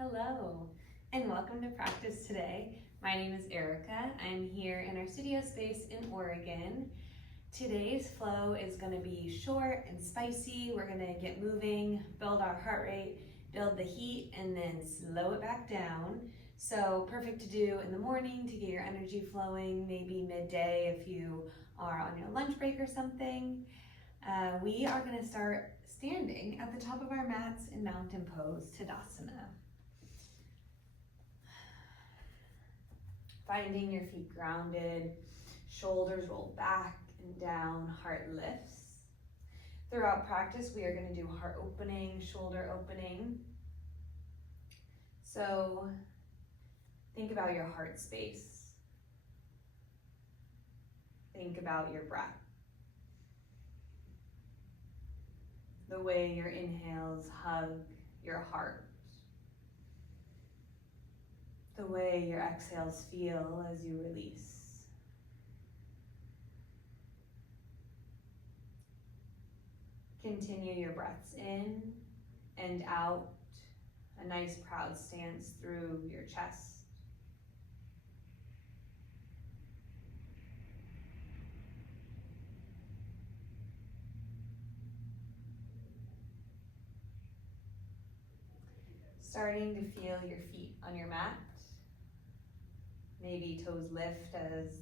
Hello, and welcome to practice today. My name is Erica. I'm here in our studio space in Oregon. Today's flow is going to be short and spicy. We're going to get moving, build our heart rate, build the heat, and then slow it back down. So perfect to do in the morning to get your energy flowing, maybe midday if you are on your lunch break or something. We are going to start standing at the top of our mats in mountain pose, Tadasana. Finding your feet grounded, shoulders roll back and down, heart lifts. Throughout practice, we are going to do heart opening, shoulder opening. So think about your heart space. Think about your breath. The way your inhales hug your heart. The way your exhales feel as you release. Continue your breaths in and out, a nice proud stance through your chest. Starting to feel your feet on your mat. Maybe toes lift as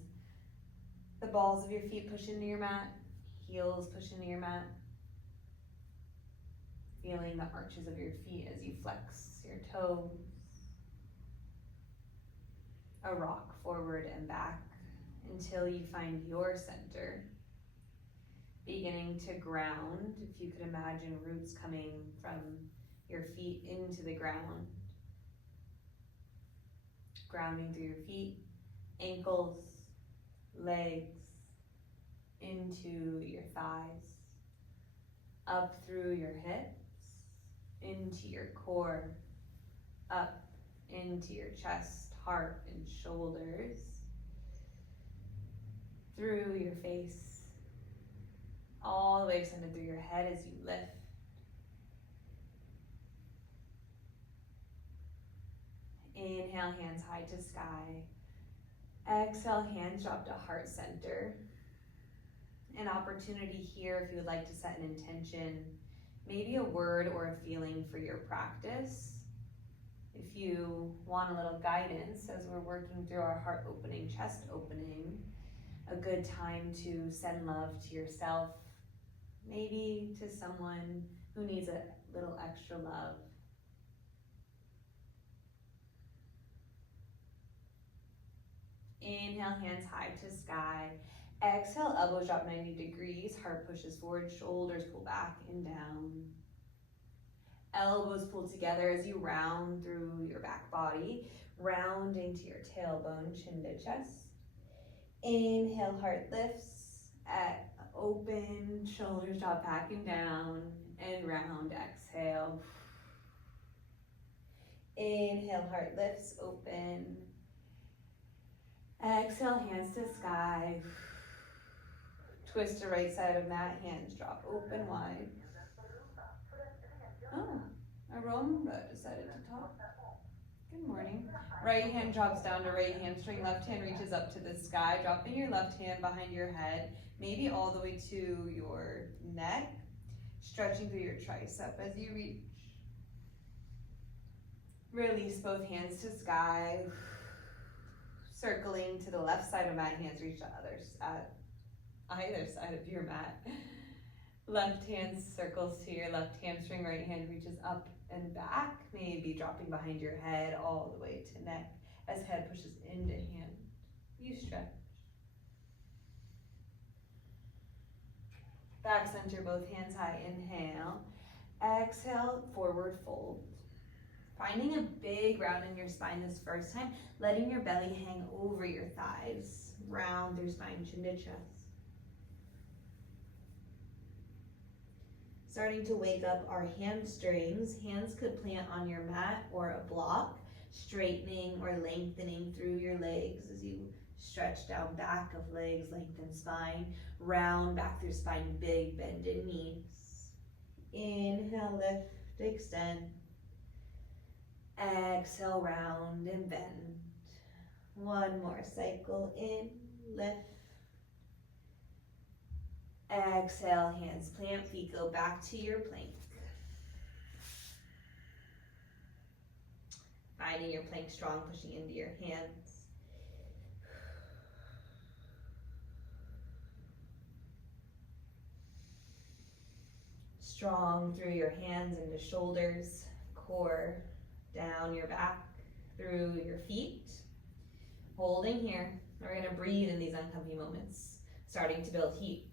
the balls of your feet push into your mat, heels push into your mat. Feeling the arches of your feet as you flex your toes. A rock forward and back until you find your center. Beginning to ground, if you could imagine roots coming from your feet into the ground. Grounding through your feet, ankles, legs, into your thighs, up through your hips, into your core, up into your chest, heart, and shoulders, through your face, all the way extended through your head as you lift. Inhale, hands high to sky. Exhale, hands drop to heart center. An opportunity here if you would like to set an intention, maybe a word or a feeling for your practice. If you want a little guidance as we're working through our heart opening, chest opening, a good time to send love to yourself, maybe to someone who needs a little extra love. Inhale, hands high to sky. Exhale, elbows drop 90 degrees. Heart pushes forward, shoulders pull back and down. Elbows pull together as you round through your back body, rounding to your tailbone, chin to chest. Inhale, heart lifts. Open, shoulders drop back and down, and round, exhale. Inhale, heart lifts, open. Exhale, hands to sky. Twist to right side of mat, hands drop open wide. Oh, Aroma decided to talk. Good morning. Right hand drops down to right hamstring, left hand reaches up to the sky, dropping your left hand behind your head, maybe all the way to your neck, stretching through your tricep as you reach. Release both hands to sky. Circling to the left side of mat, hands reach to either side of your mat. Left hand circles to your left hamstring, right hand reaches up and back, maybe dropping behind your head all the way to neck as head pushes into hand. You stretch. Back center, both hands high, inhale. Exhale, forward fold. Finding a big round in your spine this first time, letting your belly hang over your thighs. Round through spine, chin to chest. Starting to wake up our hamstrings. Hands could plant on your mat or a block, straightening or lengthening through your legs as you stretch down back of legs, lengthen spine, round back through spine, big bended knees. Inhale, lift, extend. Exhale, round and bend. One more cycle, in, lift. Exhale, hands plant, feet go back to your plank. Finding your plank strong, pushing into your hands. Strong through your hands into shoulders, core, down your back, through your feet. Holding here. We're gonna breathe in these uncomfy moments, starting to build heat.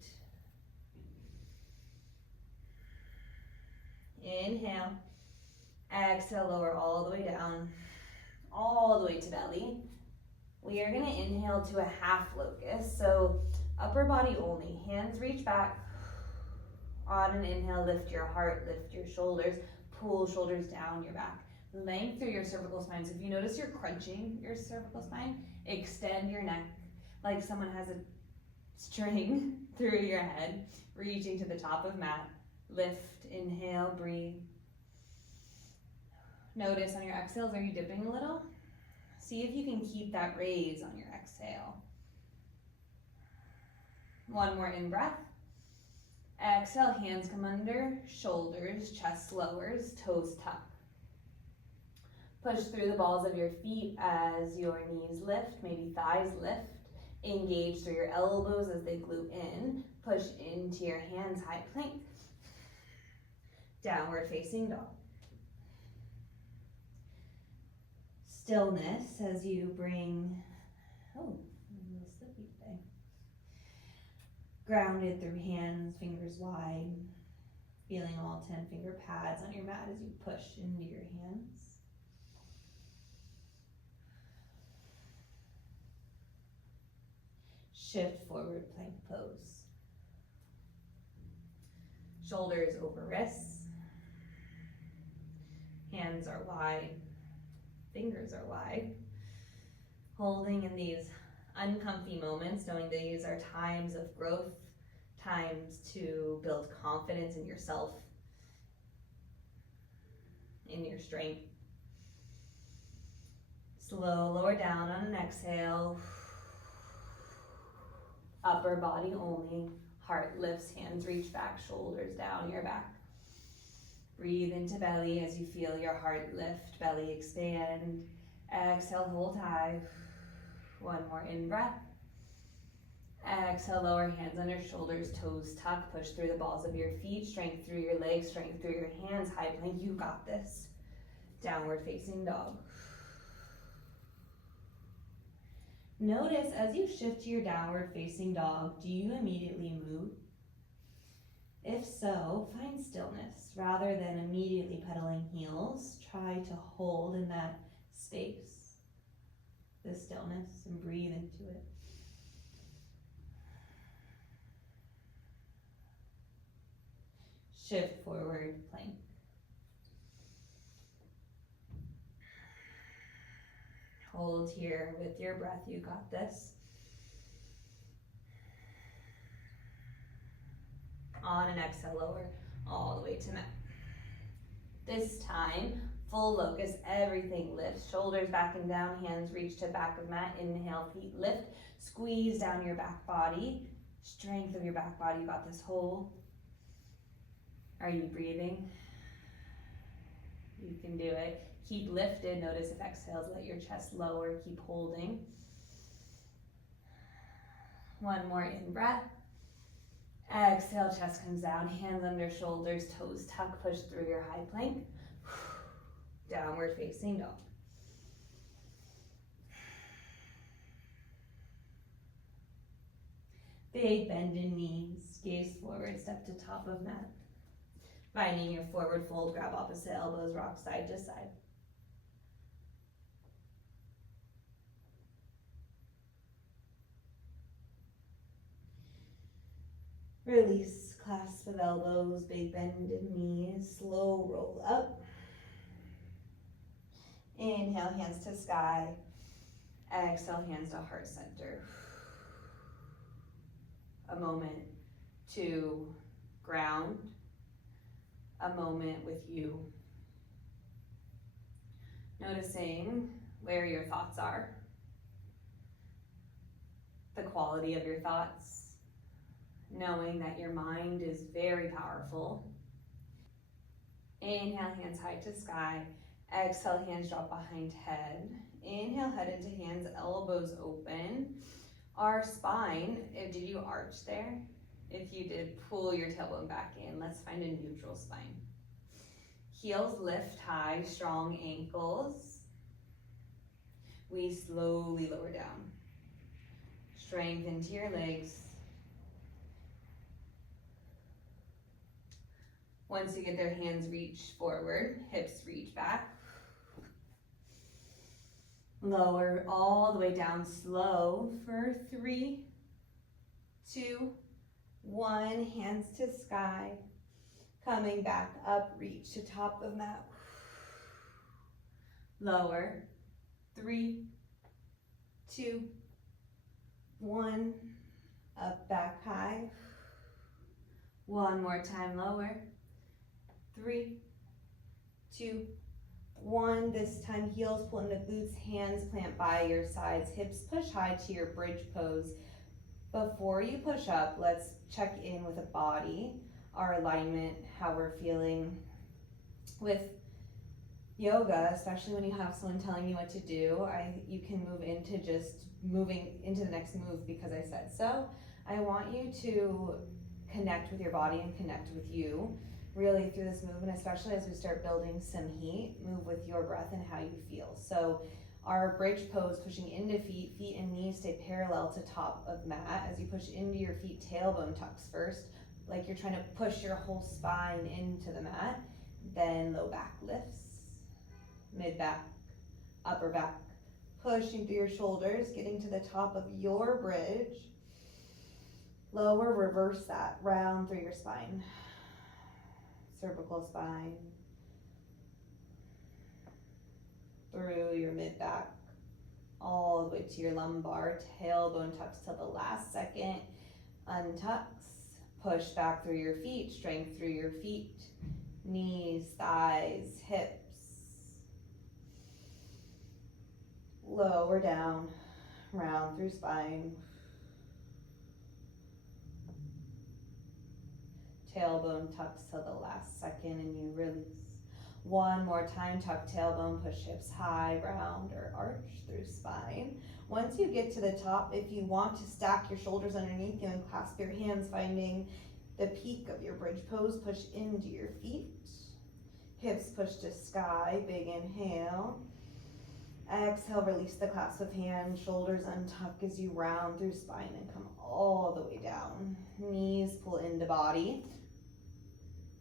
Inhale. Exhale, lower all the way down, all the way to belly. We are gonna inhale to a half locust, so upper body only. Hands reach back. On an inhale, lift your heart, lift your shoulders, pull shoulders down your back. Length through your cervical spine. So if you notice you're crunching your cervical spine, extend your neck like someone has a string through your head, reaching to the top of mat. Lift, inhale, breathe. Notice on your exhales, are you dipping a little? See if you can keep that raise on your exhale. One more in breath. Exhale, hands come under, shoulders, chest lowers, toes tuck. Push through the balls of your feet as your knees lift, maybe thighs lift. Engage through your elbows as they glute in. Push into your hands, high plank. Downward facing dog. Stillness as you bring, I'm a little slippy today. Grounded through hands, fingers wide. Feeling all 10 finger pads on your mat as you push into your hands. Shift forward, plank pose. Shoulders over wrists. Hands are wide. Fingers are wide. Holding in these uncomfy moments, knowing these are times of growth, times to build confidence in yourself, in your strength. Slow, lower down on an exhale. Upper body only. Heart lifts, hands reach back, shoulders down your back. Breathe into belly as you feel your heart lift, belly expand. Exhale, hold high. One more in breath. Exhale, lower hands under shoulders, toes tuck. Push through the balls of your feet, strength through your legs, strength through your hands. High plank, you got this. Downward facing dog. Notice as you shift to your downward facing dog, do you immediately move? If so, find stillness. Rather than immediately pedaling heels, try to hold in that space, the stillness, and breathe into it. Shift forward, plank. Hold here with your breath, you got this. On an exhale, lower all the way to mat. This time, full locust, everything lifts. Shoulders back and down, hands reach to back of mat. Inhale, feet lift. Squeeze down your back body. Strength of your back body, you got this. Hold. Are you breathing? You can do it. Keep lifted. Notice if exhales, let your chest lower. Keep holding. One more in breath. Exhale, chest comes down, hands under shoulders, toes tuck, push through your high plank. Downward facing dog. Big bend in knees, gaze forward, step to top of mat. Finding your forward fold, grab opposite elbows, rock side to side. Release, clasp of elbows, big bend in knees, slow roll up. Inhale, hands to sky. Exhale, hands to heart center. A moment to ground, a moment with you. Noticing where your thoughts are, the quality of your thoughts, knowing that your mind is very powerful. Inhale, hands high to sky. Exhale, hands drop behind head. Inhale, head into hands, elbows open. Our spine, did you arch there? If you did, pull your tailbone back in. Let's find a neutral spine. Heels lift high, strong ankles. We slowly lower down. Strength into your legs. Once you get their hands reach forward, hips reach back. Lower all the way down slow for 3, 2, 1. Hands to sky. Coming back up, reach to top of mat. Lower. 3, 2, 1. Up, back, high. One more time, lower. 3, 2, 1. This time heels pull into glutes, hands plant by your sides, hips push high to your bridge pose. Before you push up, let's check in with the body, our alignment, how we're feeling. With yoga, especially when you have someone telling you what to do, you can move into just moving into the next move because I said so. I want you to connect with your body and connect with you really through this movement, especially as we start building some heat. Move with your breath and how you feel. So our bridge pose, pushing into feet and knees stay parallel to top of mat. As you push into your feet, tailbone tucks first, like you're trying to push your whole spine into the mat. Then low back lifts, mid back, upper back, pushing through your shoulders, getting to the top of your bridge. Lower, reverse that, round through your spine. Cervical spine, through your mid back, all the way to your lumbar. Tailbone tucks till the last second, untucks, push back through your feet, strength through your feet, knees, thighs, hips. Lower down, round through spine. Tailbone tucks till the last second and you release. One more time, tuck tailbone, push hips high, round or arch through spine. Once you get to the top, if you want to stack your shoulders underneath you and clasp your hands, finding the peak of your bridge pose, push into your feet. Hips push to sky, big inhale. Exhale, release the clasp of hands, shoulders untuck as you round through spine and come all the way down. Knees pull into body.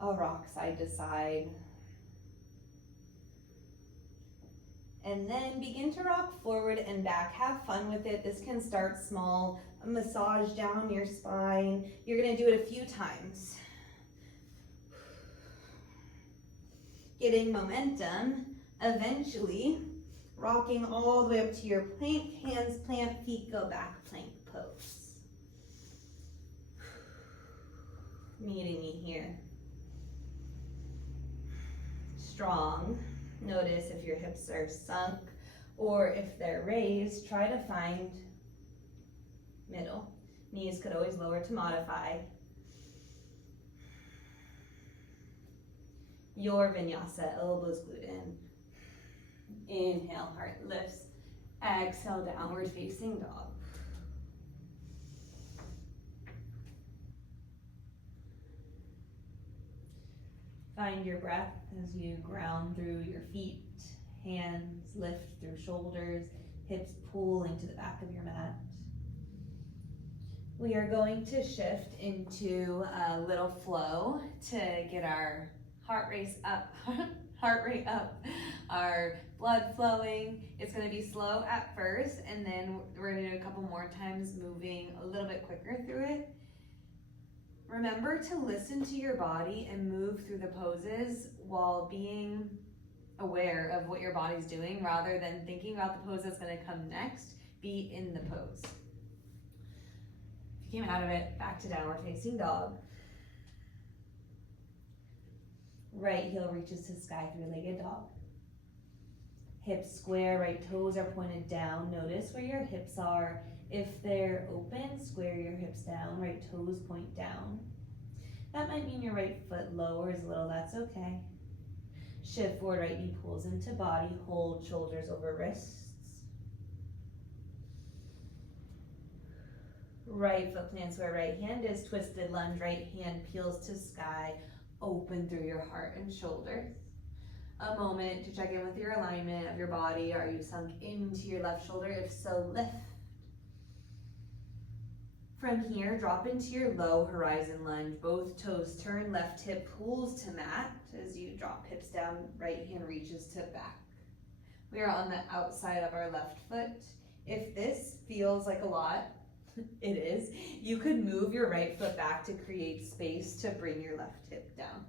A rock side to side. And then begin to rock forward and back. Have fun with it. This can start small. Massage down your spine. You're gonna do it a few times. Getting momentum, eventually rocking all the way up to your plank, hands plant, feet go back, plank pose. Meeting me here. Strong. Notice if your hips are sunk or if they're raised, try to find middle. Knees could always lower to modify. Your vinyasa, elbows glued in. Inhale, heart lifts. Exhale, downward facing dog. Find your breath as you ground through your feet, hands lift through shoulders, hips pull into the back of your mat. We are going to shift into a little flow to get our heart rate up, our blood flowing. It's going to be slow at first, and then we're going to do a couple more times, moving a little bit quicker through it. Remember to listen to your body and move through the poses while being aware of what your body's doing rather than thinking about the pose that's going to come next. Be in the pose. If you came out of it, back to downward facing dog. Right heel reaches to sky, three-legged dog. Hips square, right toes are pointed down. Notice where your hips are. If they're open, square your hips down, right toes point down. That might mean your right foot lowers a little, that's okay. Shift forward, right knee pulls into body, hold shoulders over wrists. Right foot plants where right hand is, twisted lunge, right hand peels to sky, open through your heart and shoulders. A moment to check in with your alignment of your body. Are you sunk into your left shoulder? If so, lift. From here, drop into your low horizon lunge. Both toes turn, left hip pulls to mat. As you drop hips down, right hand reaches to back. We are on the outside of our left foot. If this feels like a lot, it is, you could move your right foot back to create space to bring your left hip down.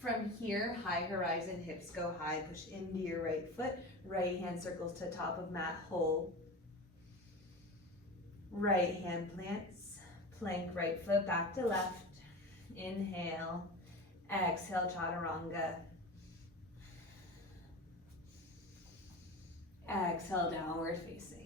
From here, high horizon, hips go high, push into your right foot. Right hand circles to top of mat, hold. Right hand plants, plank right foot back to left. Inhale, exhale, chaturanga. Exhale, downward facing.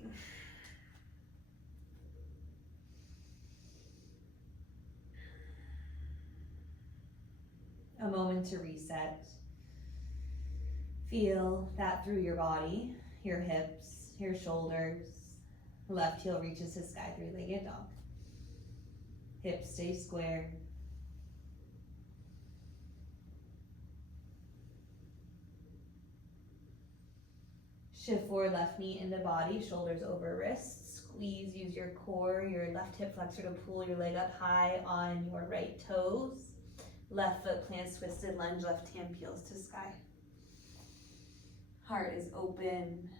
A moment to reset. Feel that through your body, your hips, your shoulders. Left heel reaches to sky, three-legged dog. Hips stay square. Shift forward, left knee into body, shoulders over wrists. Squeeze, use your core, your left hip flexor to pull your leg up high on your right toes. Left foot plants, twisted lunge, left hand peels to sky. Heart is open.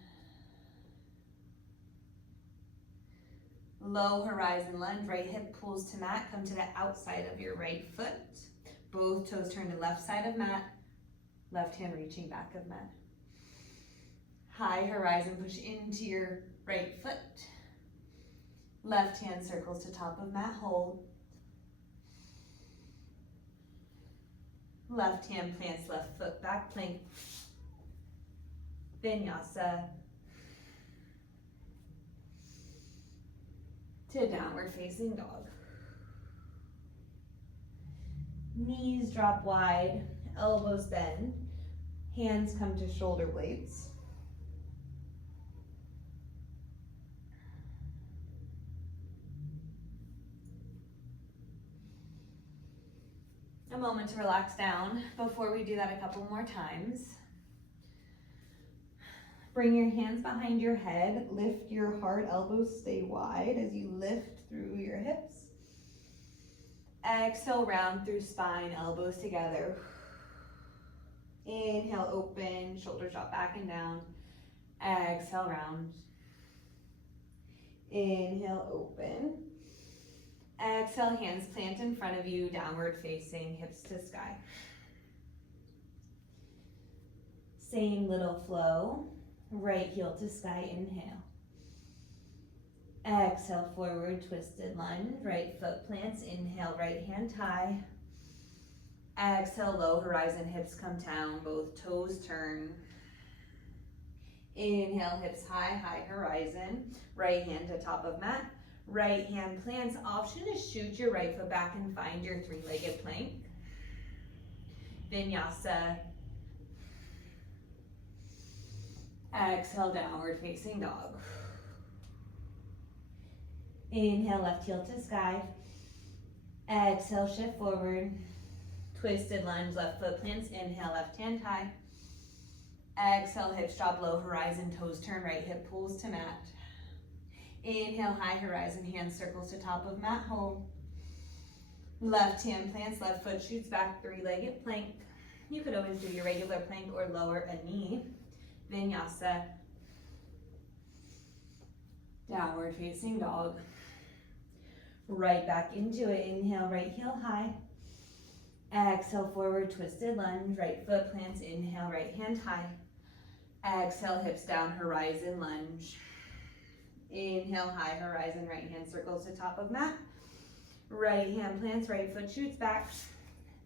Low horizon lunge, right hip pulls to mat, come to the outside of your right foot. Both toes turn to left side of mat, left hand reaching back of mat. High horizon, push into your right foot. Left hand circles to top of mat, hold. Left hand plants left foot back, plank. Vinyasa. To downward facing dog. Knees drop wide, elbows bend, hands come to shoulder blades. A moment to relax down. Before we do that a couple more times, bring your hands behind your head, lift your heart, elbows stay wide as you lift through your hips. Exhale, round through spine, elbows together. Inhale, open, shoulders drop back and down. Exhale, round. Inhale, open. Exhale, hands plant in front of you, downward facing, hips to sky. Same little flow. Right heel to sky, inhale. Exhale, forward, twisted lunge. Right foot plants, inhale, right hand high. Exhale, low horizon, hips come down, both toes turn. Inhale, hips high, high horizon. Right hand to top of mat. Right hand plants. Option is shoot your right foot back and find your three-legged plank. Vinyasa. Exhale, downward facing dog. Inhale, left heel to sky. Exhale, shift forward. Twisted lunge, left foot plants. Inhale, left hand high. Exhale, hips drop low horizon, toes turn, right hip pulls to mat. Inhale, high horizon, hands circles to top of mat, hold. Left hand plants, left foot shoots back, three-legged plank. You could always do your regular plank or lower a knee. Vinyasa. Downward facing dog. Right back into it. Inhale, right heel high. Exhale, forward twisted lunge. Right foot plants. Inhale, right hand high. Exhale, hips down, horizon lunge. Inhale, high horizon, right hand circles to top of mat. Right hand plants, right foot shoots back.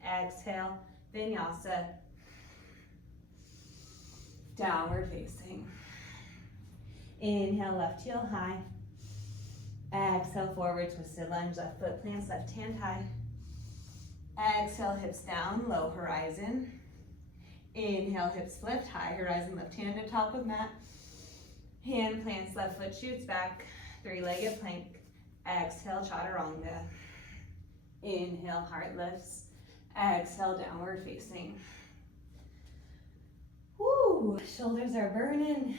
Exhale, vinyasa. downward facing. Inhale, left heel high. Exhale, forward twisted lunge, left foot plants, left hand high. Exhale, hips down, low horizon. Inhale, hips lift, high horizon, left hand to top of mat. Hand plants, left foot shoots back, three-legged plank. Exhale, chaturanga. Inhale, heart lifts. Exhale, downward facing. Woo, shoulders are burning.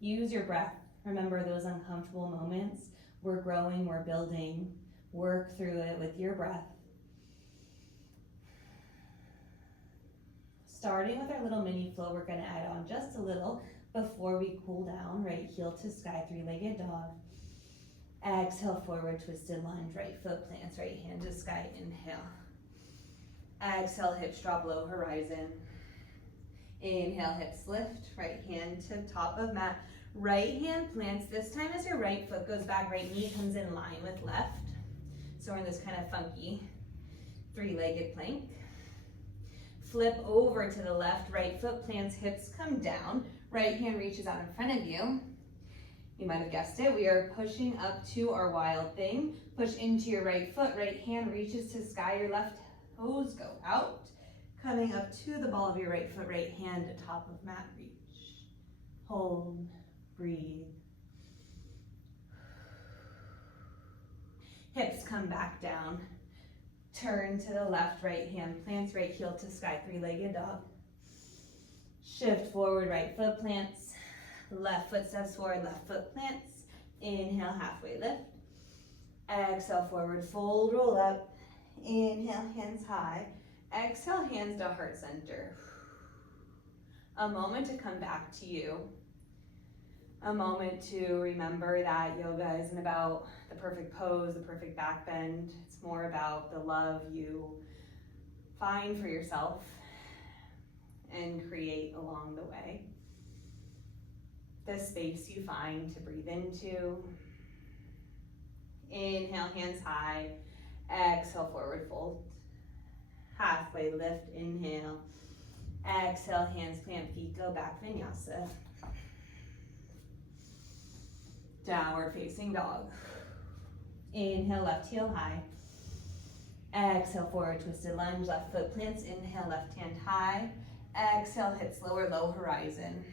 Use your breath. Remember those uncomfortable moments. We're growing, we're building. Work through it with your breath. Starting with our little mini flow, we're going to add on just a little before we cool down. Right heel to sky, three-legged dog. Exhale, forward twisted lunge, right foot plants, right hand to sky, inhale. Exhale, hips drop, low horizon. Inhale, hips lift, right hand to top of mat. Right hand plants, this time as your right foot goes back, right knee comes in line with left. So we're in this kind of funky three-legged plank. Flip over to the left, right foot plants, hips come down, right hand reaches out in front of you. You might have guessed it, we are pushing up to our wild thing. Push into your right foot, right hand reaches to sky, your left toes go out. Coming up to the ball of your right foot, right hand to top of mat, reach. Hold, breathe. Hips come back down. Turn to the left, right hand plants, right heel to sky, three-legged dog. Shift forward, right foot plants. Left foot steps forward, left foot plants. Inhale, halfway lift. Exhale, forward fold, roll up. Inhale, hands high. Exhale, hands to heart center. A moment to come back to you. A moment to remember that yoga isn't about the perfect pose, the perfect back bend. It's more about the love you find for yourself and create along the way. The space you find to breathe into. Inhale, hands high. Exhale, forward fold. Halfway lift, inhale. Exhale, hands plant, feet go back, vinyasa. Downward facing dog. Inhale, left heel high. Exhale, forward twisted lunge, left foot plants. Inhale, left hand high. Exhale, hips lower, low horizon.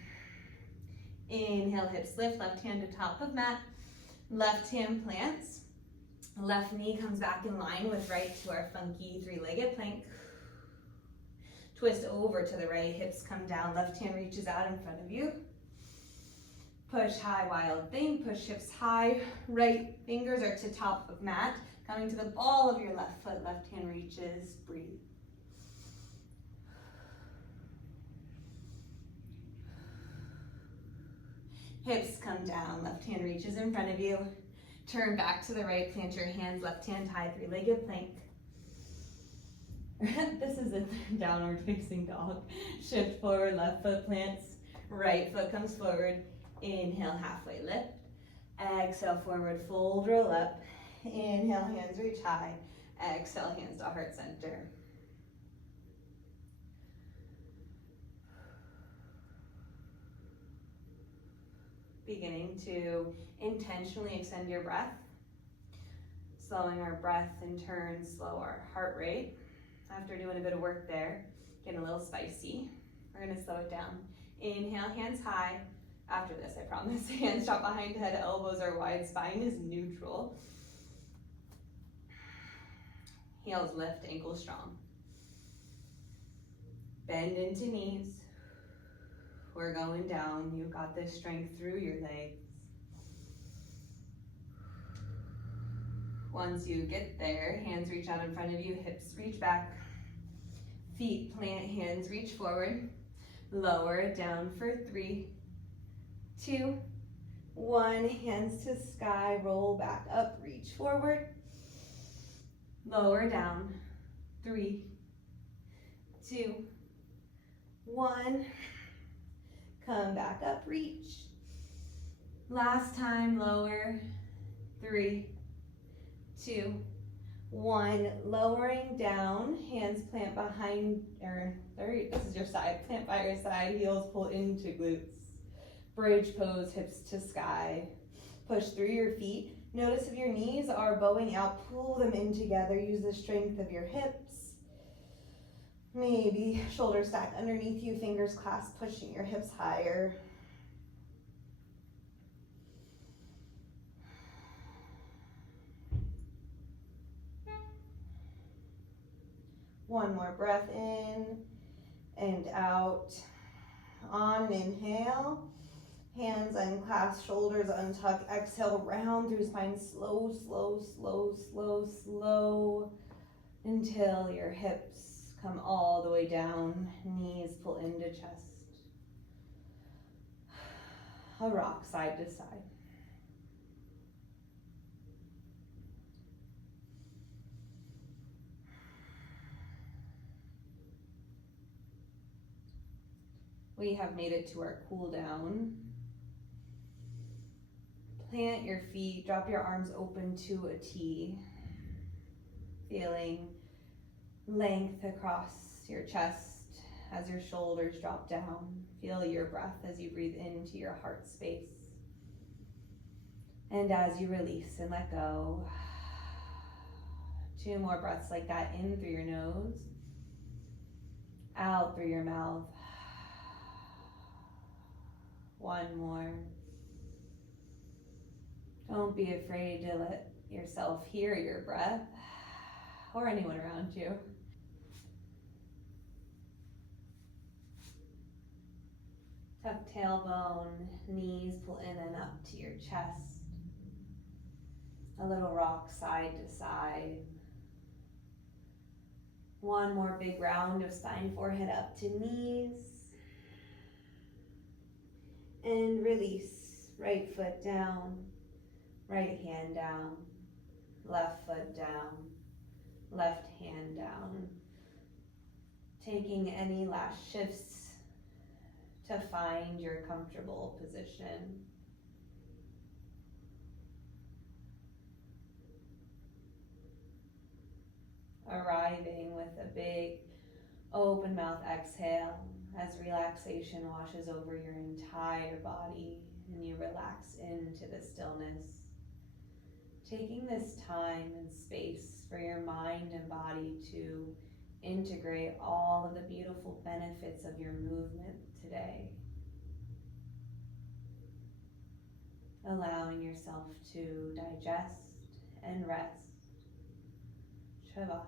Inhale, hips lift, left hand to top of mat. Left hand plants. Left knee comes back in line with right to our funky three-legged plank. Twist over to the right, hips come down, left hand reaches out in front of you. Push high, wild thing, push hips high, right fingers are to top of mat. Coming to the ball of your left foot, left hand reaches, breathe. Hips come down, left hand reaches in front of you. Turn back to the right, plant your hands, left hand high, three-legged plank. This is a downward facing dog. Shift forward, left foot plants, right foot comes forward. Inhale, halfway lift. Exhale, forward fold, roll up. Inhale, hands reach high. Exhale, hands to heart center. Beginning to intentionally extend your breath. Slowing our breath in turn, slow our heart rate. After doing a bit of work there, getting a little spicy, we're gonna slow it down. Inhale, hands high. After this, I promise, hands drop behind head, elbows are wide, spine is neutral. Heels lift, ankles strong. Bend into knees. We're going down. You've got this strength through your legs. Once you get there, hands reach out in front of you, hips reach back. Feet plant, hands reach forward. Lower it down for 3, 2, 1. Hands to sky, roll back up, reach forward. Lower down, 3, 2, 1. Come back up, reach. Last time, lower, 3, 2, 1, lowering down, hands plant behind, this is your side, plant by your side, heels pull into glutes. Bridge pose, hips to sky. Push through your feet. Notice if your knees are bowing out, pull them in together. Use the strength of your hips. Maybe shoulders stack underneath you, fingers clasped, pushing your hips higher. One more breath in and out. On an inhale, hands unclasp, shoulders untuck. Exhale, round through spine, slow, slow, slow, slow, slow, until your hips come all the way down, knees pull into chest. A rock side to side. We have made it to our cool down. Plant your feet, drop your arms open to a T. Feeling length across your chest as your shoulders drop down. Feel your breath as you breathe into your heart space. And as you release and let go, 2 more breaths like that, in through your nose, out through your mouth. 1 more. Don't be afraid to let yourself hear your breath or anyone around you. Tuck tailbone, knees pull in and up to your chest. A little rock side to side. 1 more big round of spine, forehead up to knees. And release. Right foot down, right hand down, left foot down, left hand down. Taking any last shifts to find your comfortable position. Arriving with a big open mouth exhale as relaxation washes over your entire body and you relax into the stillness. Taking this time and space for your mind and body to integrate all of the beautiful benefits of your movement today. Allowing yourself to digest and rest. Shavasana.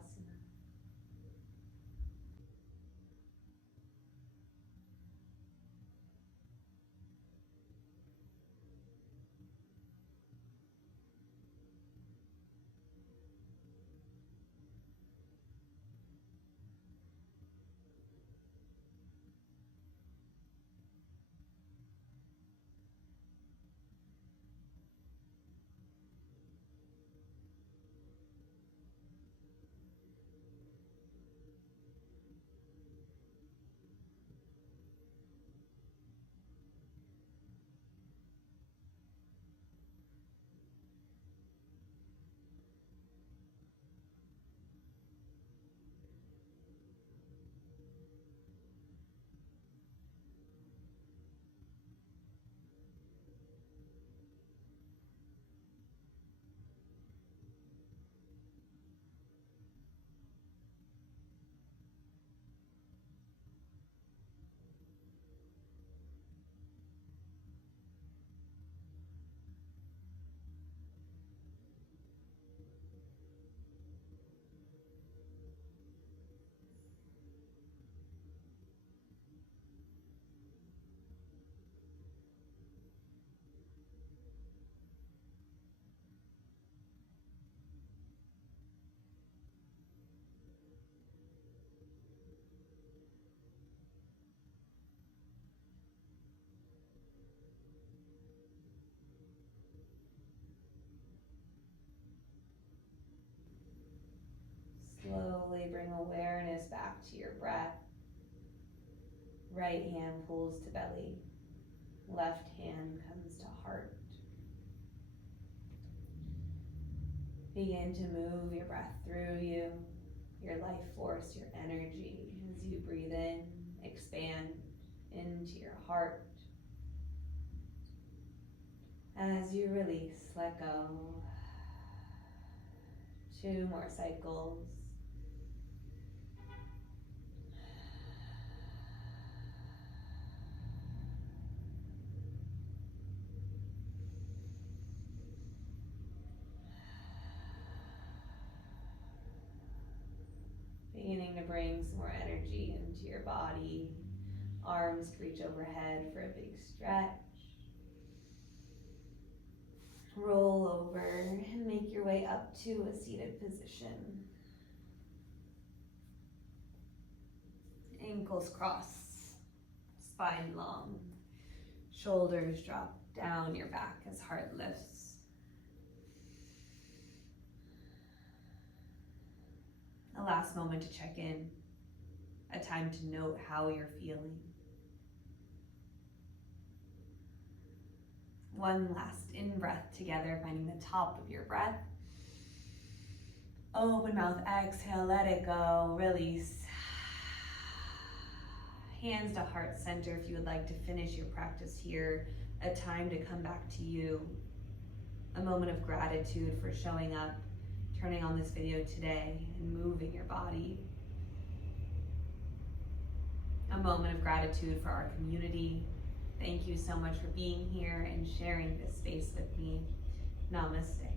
Slowly bring awareness back to your breath. Right hand pulls to belly. Left hand comes to heart. Begin to move your breath through you, your life force, your energy. As you breathe in, expand into your heart. As you release, let go. 2 more cycles. Beginning to bring some more energy into your body. Arms reach overhead for a big stretch. Roll over and make your way up to a seated position. Ankles cross, spine long. Shoulders drop down your back as heart lifts. A last moment to check in. A time to note how you're feeling. One last in-breath together, finding the top of your breath. Open mouth, exhale, let it go, release. Hands to heart center if you would like to finish your practice here. A time to come back to you. A moment of gratitude for showing up, turning on this video today, and moving your body. A moment of gratitude for our community. Thank you so much for being here and sharing this space with me. Namaste.